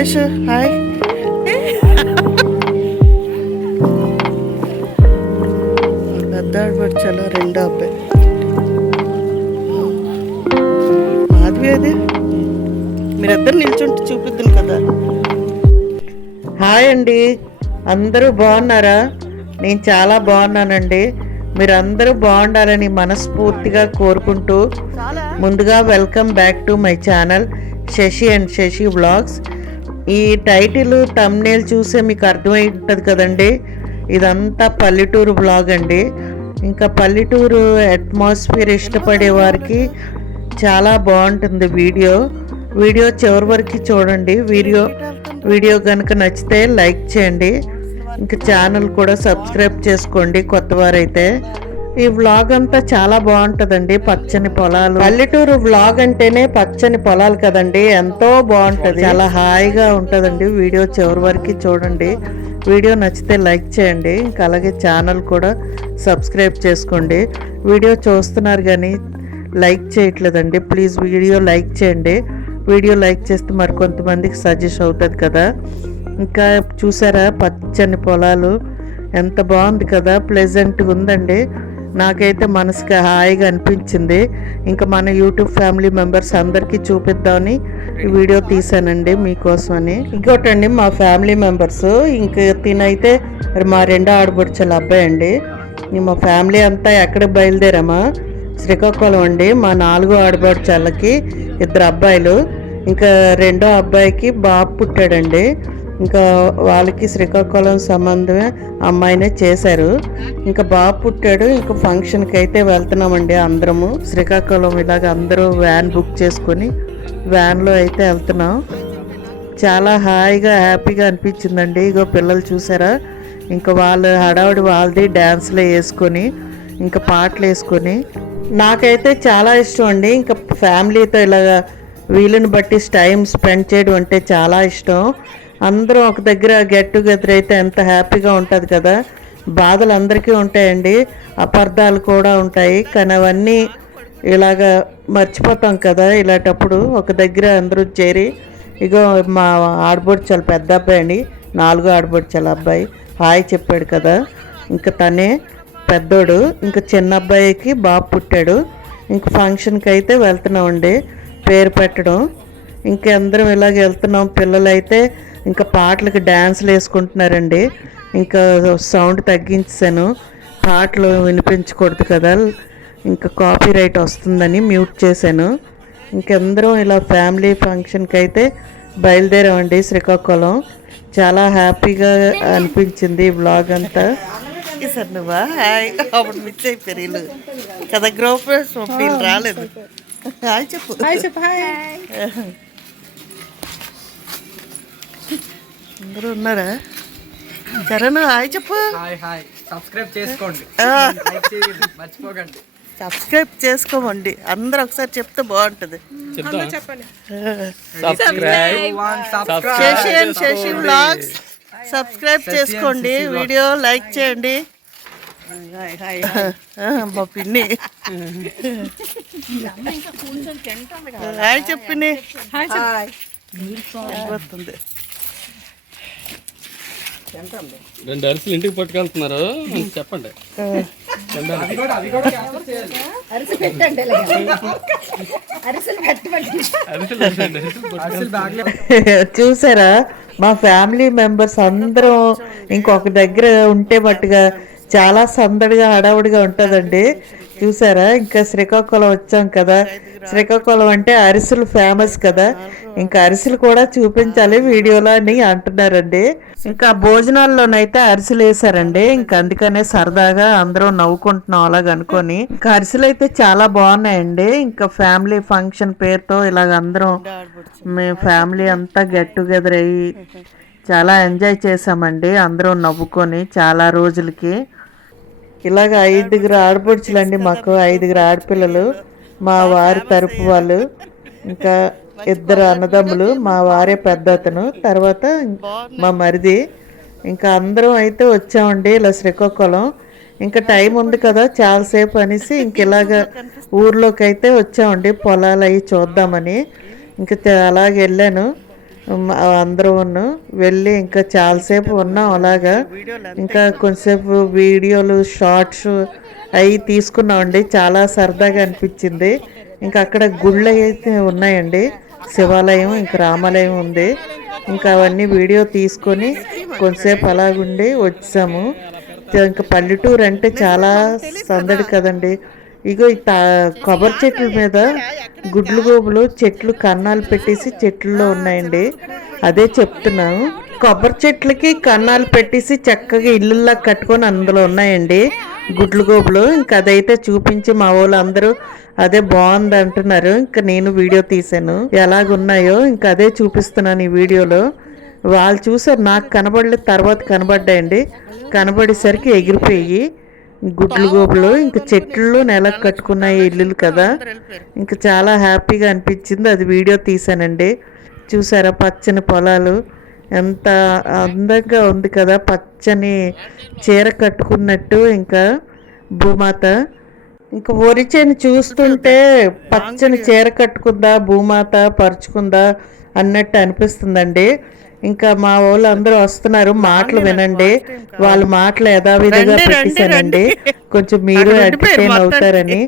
Ganesh hi రెండో అబ్బాయి మాధవి అది మీరిద్దరు నిల్చుంటే చూపిద్దును కదా హాయ్ అండి అందరూ బాగున్నారా నేను చాలా బాగున్నానండి మీరందరూ బాగుండాలని మనస్ఫూర్తిగా కోరుకుంటూ ముందుగా welcome back to my channel Sasi and Sasi vlogs ఈ టైటిల్ తమ్నేల్ చూసే మీకు అర్థమై ఉంటుంది కదండి. ఇదంతా పల్లెటూరు బ్లాగ్ అండి. ఇంకా పల్లెటూరు అట్మాస్ఫియర్ ఇష్టపడే వారికి చాలా బాగుంటుంది వీడియో. వీడియో చివరి వరకు చూడండి. వీడియో వీడియో కనుక నచ్చితే లైక్ చేయండి. ఇంకా ఛానల్ కూడా సబ్స్క్రైబ్ చేసుకోండి కొత్తవారైతే. ఈ వ్లాగ్ అంతా చాలా బాగుంటదండి పచ్చని పొలాలు. పల్లెటూరు వ్లాగ్ అంటేనే పచ్చని పొలాలు కదండి ఎంతో బాగుంటది. చాలా హాయిగా ఉంటదండి వీడియో చివరి వరకు చూడండి. వీడియో నచ్చితే లైక్ చేయండి ఇంకా అలాగే ఛానల్ కూడా సబ్స్క్రైబ్ చేసుకోండి. వీడియో చూస్తున్నారు కానీ లైక్ చేయట్లేదండి ప్లీజ్ వీడియో లైక్ చేయండి. వీడియో లైక్ చేస్తే మరి కొంతమందికి సజెస్ట్ అవుతుంది కదా. ఇంకా చూసారా పచ్చని పొలాలు ఎంత బాగుంది కదా ప్లెజెంట్గా ఉందండి. నాకైతే మనసుకి హాయిగా అనిపించింది. ఇంకా మన యూట్యూబ్ ఫ్యామిలీ మెంబర్స్ అందరికీ చూపిద్దామని ఈ వీడియో తీసానండి మీకోసమని. ఇంకోటండి మా ఫ్యామిలీ మెంబర్స్ ఇంక తినైతే మరి మా రెండో ఆడబడుచుల అబ్బాయి అండి. మా ఫ్యామిలీ అంతా ఎక్కడ బయలుదేరామా? శ్రీకాకుళం అండి మా నాలుగో ఆడబడుచాలకి ఇద్దరు అబ్బాయిలు. ఇంకా రెండో అబ్బాయికి బాబు పుట్టాడండి. ఇంకా వాళ్ళకి శ్రీకాకుళం సంబంధమే అమ్మాయినే చేశారు. ఇంకా బాబు పుట్టాడు. ఇంకా ఫంక్షన్కి అయితే వెళ్తున్నామండి అందరము. శ్రీకాకుళం ఇలాగ అందరూ వ్యాన్ బుక్ చేసుకొని వ్యాన్లో అయితే వెళ్తున్నాం. చాలా హాయిగా హ్యాపీగా అనిపించిందండి. ఇగో పిల్లలు చూసారా? ఇంకా వాళ్ళు హడావుడి వాళ్ళది డ్యాన్స్లో వేసుకొని ఇంకా పాటలు వేసుకొని. నాకైతే చాలా ఇష్టం అండి. ఇంకా ఫ్యామిలీతో ఇలాగ వీలుని బట్టి టైం స్పెండ్ చేయడం అంటే చాలా ఇష్టం. అందరం ఒక దగ్గర గెట్ టుగెదర్ అయితే ఎంత హ్యాపీగా ఉంటుంది కదా. బాధలు అందరికీ ఉంటాయండి. అపార్థాలు కూడా ఉంటాయి. కానీ అవన్నీ ఇలాగ మర్చిపోతాం కదా. ఇలాంటప్పుడు ఒక దగ్గర అందరూ చేరి ఇగో మా ఆడబొడ్చాల పెద్ద అబ్బాయి అండి. నాలుగో ఆడబొడ్చాల అబ్బాయి. హాయ్ చెప్పాడు కదా. ఇంకా తనే పెద్దోడు. ఇంకా చిన్న అబ్బాయికి బాబు పుట్టాడు. ఇంక ఫంక్షన్కి అయితే వెళ్తున్నామండి. పేరు పెట్టడం. ఇంకా అందరం ఇలాగ వెళ్తున్నాం. పిల్లలైతే ఇంకా పాటలకి డ్యాన్స్లు వేసుకుంటున్నారండి. ఇంకా సౌండ్ తగ్గించాను. పాటలు వినిపించకూడదు కదా. ఇంకా కాపీ రైట్ వస్తుందని మ్యూట్ చేశాను. ఇంకందరం ఇలా ఫ్యామిలీ ఫంక్షన్కి అయితే బయలుదేరామండి శ్రీకాకుళం. చాలా హ్యాపీగా అనిపించింది ఈ వ్లాగ్ అంతా. సార్ నువ్వా? హాయ్. అప్పుడు మిస్ అయిపోయారు వీళ్ళు. కదా గ్రూప్ వీళ్ళు రాలేదు. హాయ్ చెప్పు. హాయ్ చెప్పు. హాయ్. అందరూ ఉన్నారా? చరణ్ హాయ్ చెప్పు. Hi hi. సబ్స్క్రైబ్ చేసుకోండి. ఆ, లైక్ చేయండి. మర్చిపోకండి. సబ్స్క్రైబ్ చేసుకోమండి. అందరూ ఒకసారి చెప్తే బాగుంటుంది. Subscribe Sasi and Sasi vlogs subscribe చేసుకోండి. వీడియో లైక్ చేయండి. మా పిన్ని. హాయ్ చెప్పిని వస్తుంది రెండు అరిసెలు ఇంటికి పట్టుకెళ్తున్నారు. చెప్పండి. చూసారా? మా ఫ్యామిలీ మెంబర్స్ అందరం ఇంకొక దగ్గర ఉంటే మట్టుగా చాలా సందడిగా హడావుడిగా ఉంటుందండి. చూసారా? ఇంకా శ్రీకాకుళం వచ్చాం కదా. శ్రీకాకుళం అంటే అరిసెలు ఫేమస్ కదా. ఇంకా అరిసెలు కూడా చూపించాలి వీడియోలో అని అంటున్నారండి. ఇంకా భోజనాల్లోనైతే అరిసెలు వేసారండి. ఇంకా అందుకనే సరదాగా అందరం నవ్వుకుంటున్నాం అలాగనుకొని ఇంకా అరిసెలు అయితే చాలా బాగున్నాయండి. ఇంకా ఫ్యామిలీ ఫంక్షన్ పేరుతో ఇలాగ అందరం మేము ఫ్యామిలీ అంతా గెట్ టుగెదర్ అయ్యి చాలా ఎంజాయ్ చేసామండి అందరం నవ్వుకొని చాలా రోజులకి. ఇలాగ ఐదుగురు ఆడపడుచులండి మాకు ఐదుగురు ఆడపిల్లలు మా వారి తరపు వాళ్ళు ఇంకా ఇద్దరు అన్నదమ్ములు మా వారే పెద్ద అతను తర్వాత మా మరిది ఇంకా అందరం అయితే వచ్చామండి ఇలా శ్రీకాకుళం. ఇంకా టైం ఉంది కదా చాలాసేపు అనేసి ఇంక ఇలాగ ఊర్లోకి అయితే వచ్చామండి పొలాలు అవి చూద్దామని. ఇంకా అలాగే అలాగ వెళ్ళాను. అందరూ అందరూ వెళ్ళి ఇంకా చాలాసేపు ఉన్నాం అలాగా. ఇంకా కొంతసేపు వీడియోలు షార్ట్స్ అవి తీసుకున్నామండి. చాలా సరదాగా అనిపించింది. ఇంకా అక్కడ గుళ్ళు అయితే ఉన్నాయండి. శివాలయం ఇంకా రామాలయం ఉంది. ఇంకా అవన్నీ వీడియో తీసుకొని కొంతసేపు అలాగుండి వచ్చాము. ఇంకా పల్లెటూరు అంటే చాలా సందడి కదండి. ఇగో ఈ తా- కొబ్బరి చెట్ల మీద గుడ్లు గోబులు చెట్లు కన్నాలు పెట్టేసి చెట్లలో ఉన్నాయండి. అదే చెప్తున్నాను. కొబ్బరి చెట్లకి కన్నాలు పెట్టేసి చక్కగా ఇల్లుల్లా కట్టుకొని అందులో ఉన్నాయండి. గుడ్లు గోబులు. ఇంకా అదైతే చూపించి మా వాళ్ళు అందరూ అదే బాగుంది అంటున్నారు. ఇంకా నేను వీడియో తీసాను ఎలాగున్నాయో ఇంకా అదే చూపిస్తున్నాను ఈ వీడియోలో. వాళ్ళు చూసారు నాకు కనబడలేదు తర్వాత కనబడ్డాయండి. కనబడేసరికి ఎగిరిపోయి గుడ్లు గోపులు ఇంకా చెట్లు నెల కట్టుకున్నాయి ఇల్లులు కదా. ఇంకా చాలా హ్యాపీగా అనిపించింది. అది వీడియో తీసానండి చూసారా పచ్చని పొలాలు? ఎంత అందంగా ఉంది కదా. పచ్చని చీర కట్టుకున్నట్టు ఇంకా భూమాత. ఇంకా వరిచేను చూస్తుంటే పచ్చని చీర కట్టుకుందా భూమాత పరుచుకుందా అన్నట్టు అనిపిస్తుందండి. ఇంకా మా వాళ్ళు అందరూ వస్తున్నారు మాటలు వినండి. వాళ్ళ మాటలు యథావిధిగా పెట్టేశానండి కొంచెం మీరు ఎంటర్టైన్ అవుతారని.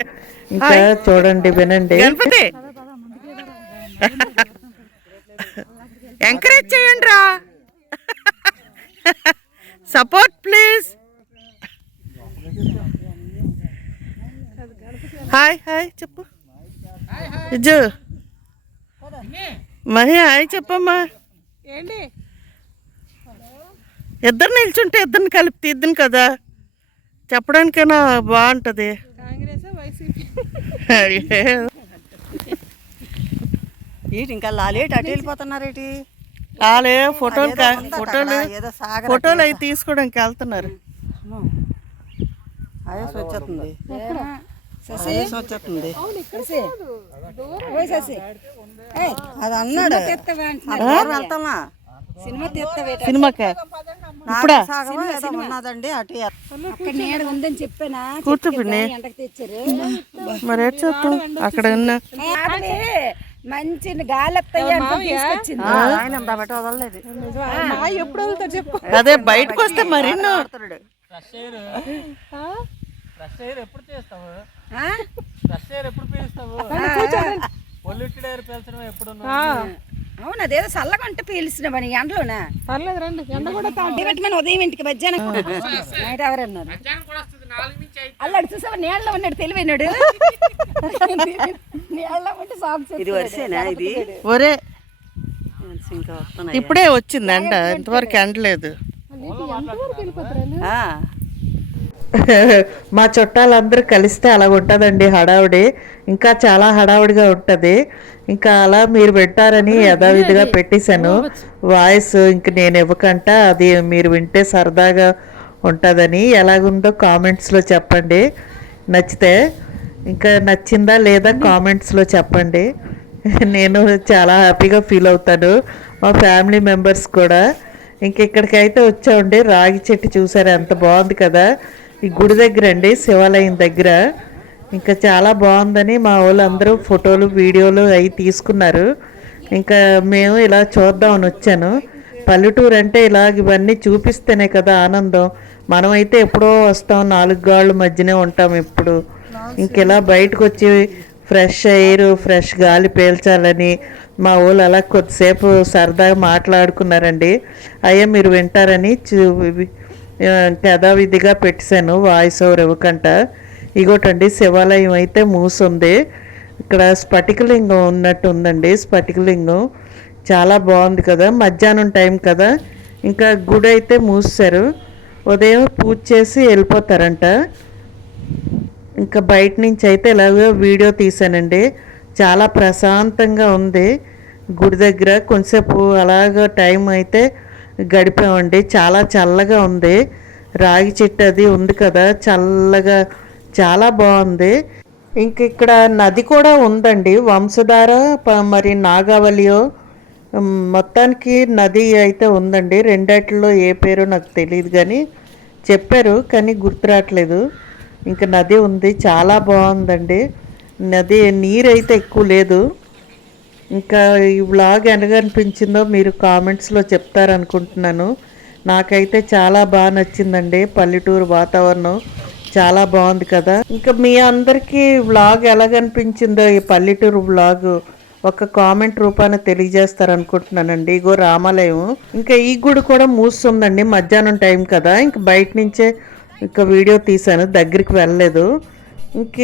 ఇంకా చూడండి వినండి. ఎంకరేజ్ చేయండి రా. సపోర్ట్ ప్లీజ్ హాయ్ హాయ్ చెప్పు. ఇజ్జు మహి హాయ్ చెప్పమ్మా. ఏంటి? ఇద్దరు నిల్చుంటే ఇద్దరిని కలిపి తీద్దును కదా. చెప్పడానికైనా బాగుంటుంది. కాంగ్రెస్ వైసీపీ? ఏంటి ఇంకా లాలేటి అటు వెళ్ళిపోతున్నారేటి వాళ్ళే ఫోటోలు కా- ఫోటోలు ఏదో సాగర్ ఫోటోలు అవి తీసుకోవడానికి వెళ్తున్నారు. అదే వచ్చేస్తుంది అదే అన్నాడు. వెళ్తామా సినిమా సినిమాకి. ఇప్పుడా? ఉన్నదండి అటు అక్కడ నీడ ఉందని చెప్పానా? తెచ్చారు. మరి ఏం అక్కడ ఉన్న మంచి గాలి ఎప్పుడు చెప్పు. అదే బయటకు వస్తే ఎయిర్ ఎప్పుడు చేస్తావు? ఎప్పుడు పీలుస్తావు? పొల్యూటెడ్ ఎయిర్ పీల్చడం ఎప్పుడు అవును అదేదో చల్లగా ఉంటే పీల్చినామని ఎండలోనా? పర్లేదు రండి ఎండ కూడా ఉదయం ఇంటికి మధ్యాహ్నం నైట్ ఎవరన్నారు అల్లాడు చూసావా నీళ్ళలో ఉన్నాడు తెలివైనాడు. నీళ్ళలో ఉంటే సాగు ఇది వరిసేనా ఇది? ఒరే. ఇప్పుడే వచ్చింది ఎండ ఇంతవరకు ఎండలేదు. ఆ, మా చుట్టాలందరూ కలిస్తే అలా ఉంటుందండి హడావుడి. ఇంకా చాలా హడావుడిగా ఉంటుంది. ఇంకా అలా మీరు పెట్టారని యథావిధిగా పెట్టేశాను. వాయిస్ ఇంక నేను ఇవ్వకంట అది మీరు వింటే సరదాగా ఉంటుందని. ఎలాగుందో కామెంట్స్లో చెప్పండి. నచ్చితే ఇంకా నచ్చిందా లేదా కామెంట్స్లో చెప్పండి. నేను చాలా హ్యాపీగా ఫీల్ అవుతాను. మా ఫ్యామిలీ మెంబర్స్ కూడా. ఇంక ఇక్కడికైతే వచ్చామండి. రాగి చెట్టు చూసారు? ఎంత బాగుంది కదా. ఈ గుడి దగ్గర అండి శివాలయం దగ్గర. ఇంకా చాలా బాగుందని మా వాళ్ళు అందరూ ఫోటోలు వీడియోలు అవి తీసుకున్నారు. ఇంకా మేము ఇలా చూద్దామని వచ్చాను. పల్లెటూరు అంటే ఇలాగ ఇవన్నీ చూపిస్తేనే కదా ఆనందం. మనమైతే ఎప్పుడో వస్తాం నాలుగు గాళ్ళ మధ్యనే ఉంటాం ఎప్పుడు. ఇంకెలా బయటకు వచ్చి ఫ్రెష్ ఎయిర్ ఫ్రెష్ గాలి పీల్చాలని మా వాళ్ళు అలా కొద్దిసేపు సరదాగా మాట్లాడుకున్నారండి. అయ్యా మీరు వింటారని చూ యథావిధిగా పెట్టేశాను వాయిస్ ఓవర్ ఇవ్వకంట. ఇగోటండి శివాలయం అయితే మూసుంది. ఇక్కడ స్ఫటికలింగం ఉన్నట్టు ఉందండి స్ఫటికలింగం. చాలా బాగుంది కదా మధ్యాహ్నం టైం కదా. ఇంకా గుడి అయితే మూసారు. ఉదయం పూజ చేసి వెళ్ళిపోతారంట. ఇంకా బయట నుంచి అయితే ఇలాగ వీడియో తీసానండి చాలా ప్రశాంతంగా ఉంది. గుడి దగ్గర కొంచెంసేపు అలాగ టైం అయితే గడిపామండి. చాలా చల్లగా ఉంది. రాగి చెట్టు అది ఉంది కదా చల్లగా చాలా బాగుంది. ఇంక ఇక్కడ నది కూడా ఉందండి. వంశధార మరి నాగావళియో మొత్తానికి నది అయితే ఉందండి. రెండిట్లో ఏ పేరో నాకు తెలియదు కానీ చెప్పారు కానీ గుర్తురావట్లేదు ఇంకా నది ఉంది. చాలా బాగుందండి. నది నీరు అయితే ఎక్కువ లేదు. ఇంకా ఈ వ్లాగ్ ఎనగనిపించిందో అనిపించిందో మీరు కామెంట్స్లో చెప్తారనుకుంటున్నాను. నాకైతే చాలా బాగా నచ్చిందండి పల్లెటూరు వాతావరణం. చాలా బాగుంది కదా. ఇంకా మీ అందరికీ వ్లాగ్ ఎలాగనిపించిందో ఈ పల్లెటూరు వ్లాగ్ ఒక కామెంట్ రూపాన తెలియజేస్తారనుకుంటున్నానండి. ఇగో రామాలయం. ఇంకా ఈ గుడి కూడా మూస్తుందండి మధ్యాహ్నం టైం కదా. ఇంకా బయట నుంచే ఇంకా వీడియో తీశాను దగ్గరికి వెళ్ళలేదు. ఇంక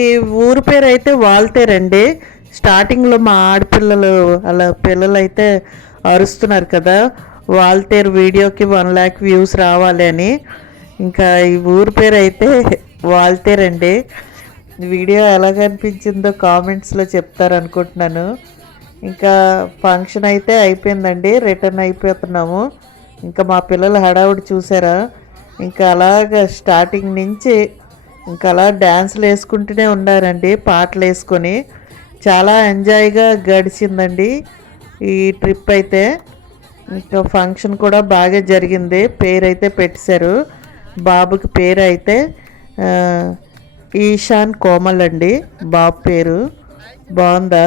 ఊరి పేరు అయితే వాల్తేరండి. స్టార్టింగ్లో మా ఆడపిల్లలు అలా పిల్లలు అయితే అరుస్తున్నారు కదా వాల్తేరు వీడియోకి వన్ ల్యాక్ వ్యూస్ రావాలి అని. ఇంకా ఈ ఊరి పేరు అయితే వాల్తేరండి వీడియో ఎలాగ అనిపించిందో కామెంట్స్లో చెప్తారనుకుంటున్నాను. ఇంకా ఫంక్షన్ అయితే అయిపోయిందండి రిటర్న్ అయిపోతున్నాము. ఇంకా మా పిల్లలు హడావుడి చూసారా? ఇంకా అలాగ స్టార్టింగ్ నుంచి ఇంకా అలా డ్యాన్స్లు వేసుకుంటూనే ఉన్నారండి పాటలు వేసుకొని. చాలా ఎంజాయ్గా గడిచిందండి ఈ ట్రిప్ అయితే. ఇంకా ఫంక్షన్ కూడా బాగా జరిగింది. పేరు అయితే పెట్టేశారు. బాబుకి పేరు అయితే ఈశాన్ కోమల్ అండి. బాబు పేరు. బాగుందా?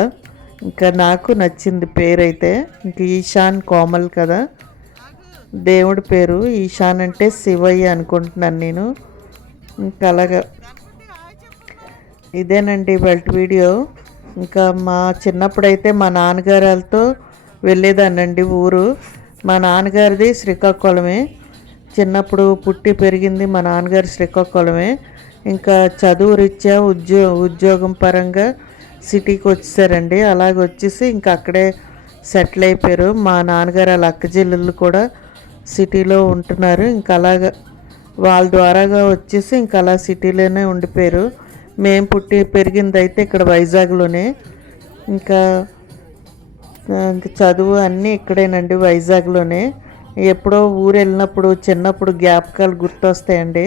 ఇంకా నాకు నచ్చింది పేరు అయితే ఇంక ఈశాన్ కోమల్ కదా. దేవుడి పేరు ఈశాన్ అంటే శివయ్య అనుకుంటున్నాను నేను. ఇంకా అలాగా. ఇదేనండి బెల్ట్ వీడియో. ఇంకా మా చిన్నప్పుడైతే మా నాన్నగారులతో వెళ్ళేదానండి ఊరు. మా నాన్నగారిది శ్రీకాకుళమే. చిన్నప్పుడు పుట్టి పెరిగింది మా నాన్నగారు శ్రీకాకుళమే. ఇంకా చదువు రీత్యా ఉద్యో ఉద్యోగం పరంగా సిటీకి వచ్చేసారండి. అలాగ వచ్చేసి ఇంకా అక్కడే సెటిల్ అయిపోయారు. మా నాన్నగారు వాళ్ళ అక్క చెల్లెళ్ళు కూడా సిటీలో ఉంటున్నారు. ఇంకా అలాగ వాళ్ళ ద్వారాగా వచ్చేసి ఇంకా అలా సిటీలోనే ఉండిపోయారు. మేము పుట్టి పెరిగింది అయితే ఇక్కడ వైజాగ్లోనే. ఇంకా చదువు అన్నీ ఇక్కడేనండి వైజాగ్లోనే. ఎప్పుడో ఊరు వెళ్ళినప్పుడు చిన్నప్పుడు జ్ఞాపకాలు గుర్తొస్తాయండి.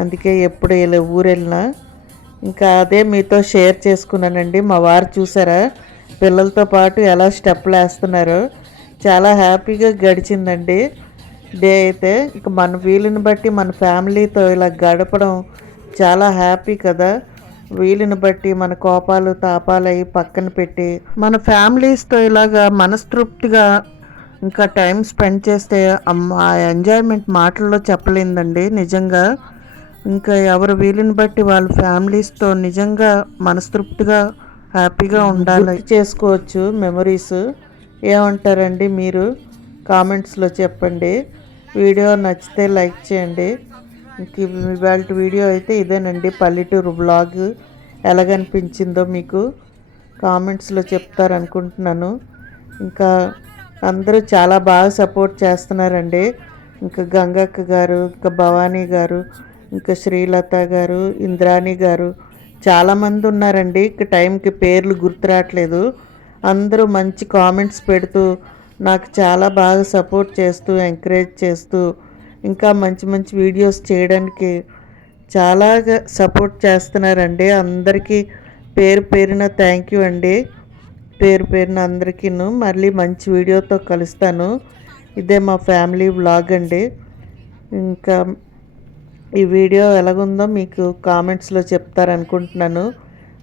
అందుకే ఎప్పుడు వెళ్ళ ఊరు వెళ్ళినా ఇంకా అదే మీతో షేర్ చేసుకున్నానండి. మా వారు చూసారా? పిల్లలతో పాటు ఎలా స్టెప్లు వేస్తున్నారో. చాలా హ్యాపీగా గడిచిందండి. డే అయితే ఇక మన వీలుని బట్టి మన ఫ్యామిలీతో ఇలా గడపడం చాలా హ్యాపీ కదా. వీలుని బట్టి మన కోపాలు తాపాలు అవి పక్కన పెట్టి మన ఫ్యామిలీస్తో ఇలాగా మనస్తృప్తిగా ఇంకా టైం స్పెండ్ చేస్తే ఆ ఎంజాయ్మెంట్ మాటల్లో చెప్పలేదండి. నిజంగా ఇంకా ఎవరు వీలుని బట్టి వాళ్ళ ఫ్యామిలీస్తో నిజంగా మనస్తృప్తిగా హ్యాపీగా ఉండాలి. చేసుకోవచ్చు మెమరీస్. ఏమంటారండి మీరు? కామెంట్స్లో చెప్పండి. వీడియో నచ్చితే లైక్ చేయండి. ఇవాళ వీడియో అయితే ఇదేనండి. పల్లెటూరు బ్లాగ్ ఎలాగనిపించిందో మీకు కామెంట్స్లో చెప్తారనుకుంటున్నాను. ఇంకా అందరూ చాలా బాగా సపోర్ట్ చేస్తున్నారండి. ఇంకా గంగక్క గారు ఇంకా భవానీ గారు ఇంకా శ్రీలత గారు ఇంద్రాణి గారు చాలామంది ఉన్నారండి. ఇక టైంకి పేర్లు గుర్తు రావట్లేదు. అందరూ మంచి కామెంట్స్ పెడుతూ నాకు చాలా బాగా సపోర్ట్ చేస్తూ ఎంకరేజ్ చేస్తూ ఇంకా మంచి మంచి వీడియోస్ చేయడానికి చాలా సపోర్ట్ చేస్తున్నారండి. అందరికీ పేరు పేరున థ్యాంక్ యూ అండి. పేరు పేరున అందరికీను మళ్ళీ మంచి వీడియోతో కలుస్తాను. ఇదే మా ఫ్యామిలీ వ్లాగ్ అండి. ఇంకా ఈ వీడియో ఎలాగుందో మీకు కామెంట్స్లో చెప్తారనుకుంటున్నాను.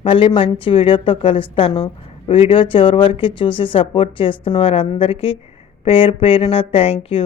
మళ్ళీ మంచి వీడియోతో కలుస్తాను. వీడియో చివరి వరకు చూసి సపోర్ట్ చేస్తున్న వారందరికీ పేరు పేరున thank you